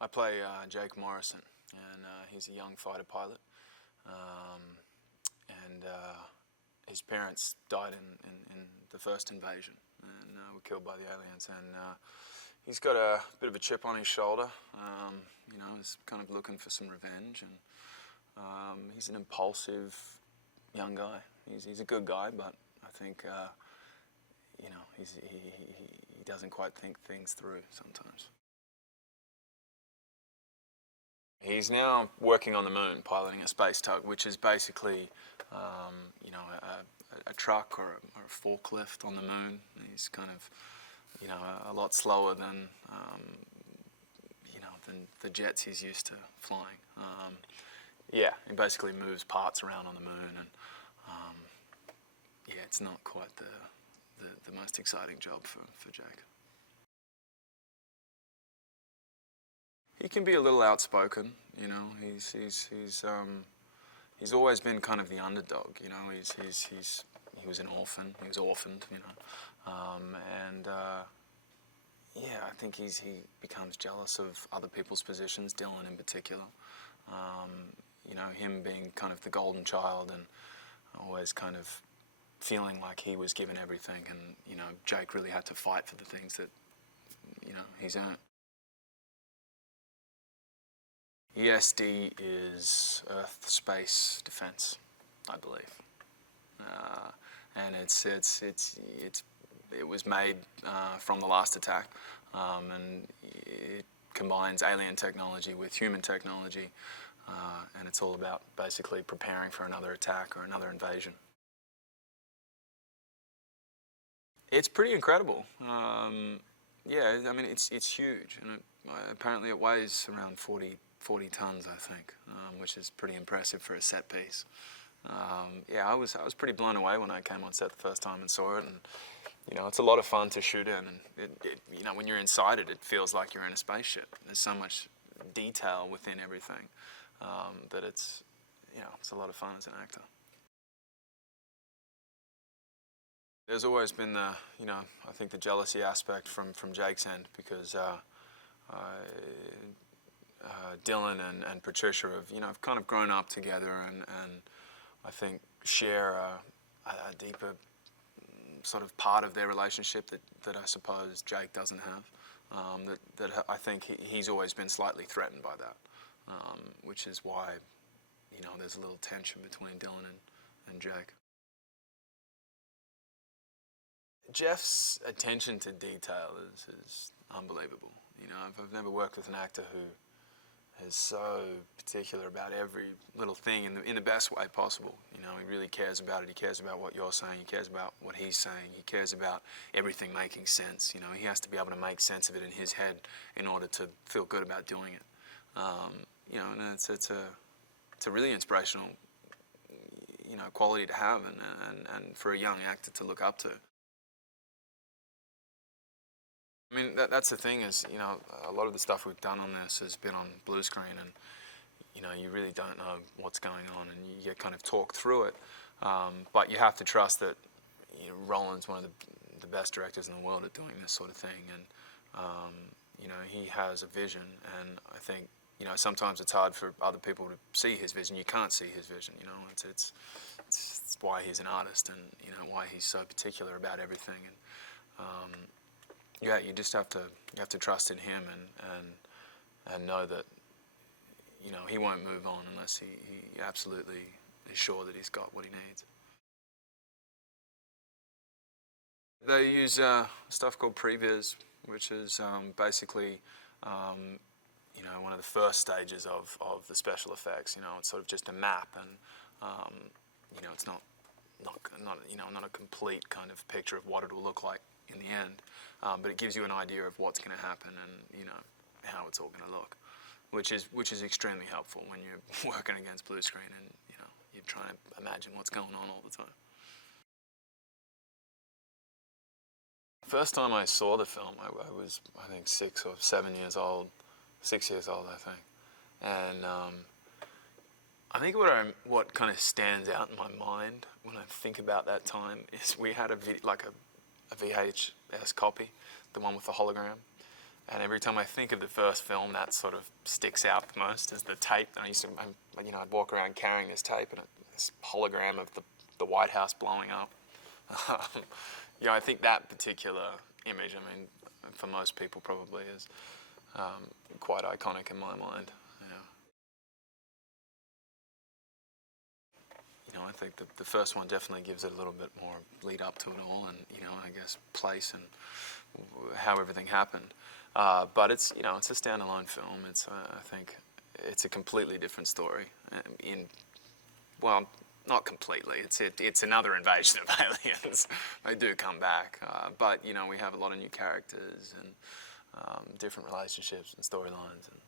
I play Jake Morrison, and he's a young fighter pilot. And his parents died in the first invasion and were killed by the aliens. And he's got a bit of a chip on his shoulder. You know, he's kind of looking for some revenge. And he's an impulsive young guy. He's a good guy, but I think you know, he doesn't quite think things through sometimes. He's now working on the moon, piloting a space tug, which is basically, you know, a truck or a forklift on the moon. He's kind of, you know, a lot slower than, you know, than the jets he's used to flying. Yeah, he basically moves parts around on the moon, and yeah, it's not quite the most exciting job for Jake. He can be a little outspoken, you know. He's always been kind of the underdog, you know. He was an orphan. He was orphaned, you know. And yeah, I think he becomes jealous of other people's positions, Dylan in particular. You know, him being kind of the golden child and always kind of feeling like he was given everything, and you know, Jake really had to fight for the things that, you know, he's earned. ESD is Earth Space Defense, I believe, and it was made from the last attack, and it combines alien technology with human technology, and it's all about basically preparing for another attack or another invasion. It's pretty incredible. Yeah, I mean, it's huge, and apparently it weighs around 40 tons, I think, which is pretty impressive for a set piece. Yeah, I was pretty blown away when I came on set the first time and saw it, and you know, it's a lot of fun to shoot in, and you know, when you're inside it, it feels like you're in a spaceship. There's so much detail within everything that it's, you know, it's a lot of fun as an actor. There's always been the, you know, I think the jealousy aspect from Jake's end, because Dylan and Patricia have, you know, have kind of grown up together, and I think share a deeper sort of part of their relationship that I suppose Jake doesn't have. That I think he's always been slightly threatened by that, which is why, you know, there's a little tension between Dylan and Jake. Jeff's attention to detail is unbelievable. You know, I've never worked with an actor who is so particular about every little thing in the best way possible. You know, he really cares about it. He cares about what you're saying. He cares about what he's saying. He cares about everything making sense. You know, he has to be able to make sense of it in his head in order to feel good about doing it. You know, and it's a really inspirational, you know, quality to have, and for a young actor to look up to. I mean, that's the thing is, you know, a lot of the stuff we've done on this has been on blue screen, and, you know, you really don't know what's going on, and you kind of talk through it. But you have to trust that, you know, Roland's one of the best directors in the world at doing this sort of thing, and, you know, he has a vision, and I think, you know, sometimes it's hard for other people to see his vision. You can't see his vision, you know. It's why he's an artist, and, you know, why he's so particular about everything. And, yeah, you just have to trust in him, and know that, you know, he won't move on unless he absolutely is sure that he's got what he needs. They use stuff called previs, which is basically, you know, one of the first stages of the special effects. You know, it's sort of just a map, and you know, it's not you know, not a complete kind of picture of what it will look like in the end, but it gives you an idea of what's going to happen, and, you know, how it's all going to look, which is extremely helpful when you're working against blue screen, and, you know, you're trying to imagine what's going on all the time. First time I saw the film, I was, I think, 6 or 7 years old, 6 years old, I think, and I think what kind of stands out in my mind when I think about that time is we had a VHS copy, the one with the hologram, And every time I think of the first film, that sort of sticks out the most as the tape. And I'd walk around carrying this tape and this hologram of the White House blowing up. I think that particular image, I mean, for most people probably is quite iconic in my mind. I think the first one definitely gives it a little bit more lead up to it all, and I guess place and how everything happened. But it's it's a standalone film. I think it's a completely different story. Well, not completely. It's another invasion of aliens. They do come back, but we have a lot of new characters and different relationships and storylines. And,